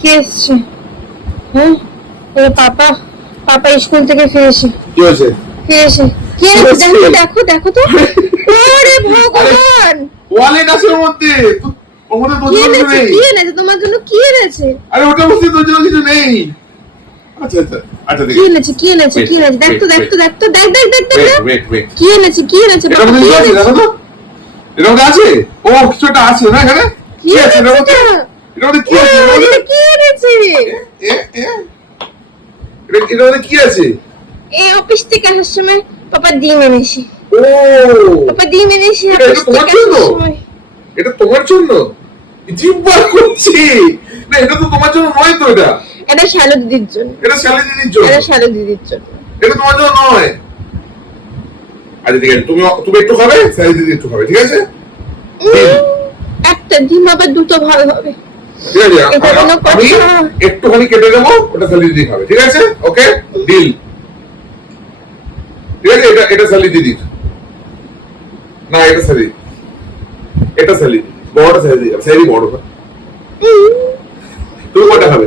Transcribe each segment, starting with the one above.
কে এসছে? হ্যাঁ, পাপা পাপা স্কুল থেকে ফিরেছে। কি হয়েছে? ফিরেছে। কি হয়েছে? দেখো দেখো তো। আরে ভগবান, ওয়ালেট আছে ওর মধ্যে। ওর মধ্যে তোর জন্য কিছু নেই। কি এনেছে তোমার জন্য? কি এনেছে? আরে ওটার মধ্যে তোর জন্য কিছু নেই। আচ্ছা আচ্ছা আচ্ছা কি এনেছে? কি এনেছে? কি এনেছে? দেখ তো দেখ তো দেখ তো দেখ দেখ দেখ দেখ। ওয়েট কি এনেছে? কি এনেছে? এটা মধ্যে কি আছে দেখো তো? এর মধ্যে আছে? ও কিছু একটা আছে না এখানে? কি আছে এর মধ্যে? এর মধ্যে কি আছে? এর মধ্যে কি এনেছে? এ এ এর মধ্যে কি আছে? এই অফিস থেকে আসার সময় পাপা ডিম এনেছে। ও পাপা ডিম এনেছে এটা অফিস তোমার থেকে জন্য? আসার সময়। এটা তোমার জন্য? জিব্বা করছি না, এটা তো তোমার জন্য নয় তো। এটা শালু দিদির জন্য। এটা শালি দিদির জন্য। এটা শালু দিদির জন্য। এটা তোমার জন্য নয়। আচ্ছা ঠিক আছে, তুমি একটু খাবে, শালি দিদি একটু খাবে, ঠিক আছে? একটা ডিম আবার দুটো ভালো হবে। ঠিক আছে, এটা কোনো আমি কথা? একটুখানি কেটে দেবো, ওটা শালি দিদি খাবে, ঠিক আছে? ওকে, ডিল। ঠিক আছে, এটা শালি দিদির না, এটা শালি, এটা শালি বড়টা শালি দিদি, শালি বড় না। তুমি কোনটা খাবে,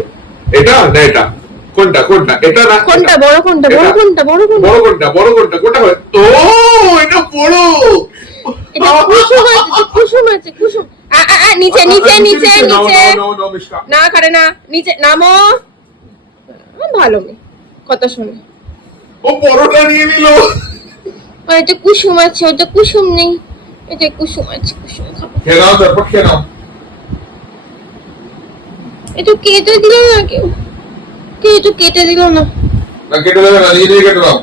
এটা না এটা? কোনটা কোনটা? এটা না কোনটা বড়? কোনটা বড়? কোনটা বড়? কোনটা বড়? কোনটা বড়? কোনটা কোনটা হবে? ও এটা বড়। এটা কুসুম আছে, কুসুম আছে, কুসুম। নিচে নিচে নিচে নিচে। না করে না, নিচে নামো। ভালো মেয়ে, কথা শোনে। ও বড়টা নিয়ে নিল। এটা কুসুম আছে, ওটা কুসুম নেই। এটা কুসুম আছে, কুসুম খাবো। খেয়ে নাও, তারপর খেয়ে নাও। এটা কেটে দিল না কেউ? কেউ তো কেটে দিল না। না কেটে দেবে না, নিজে কেটে নাও।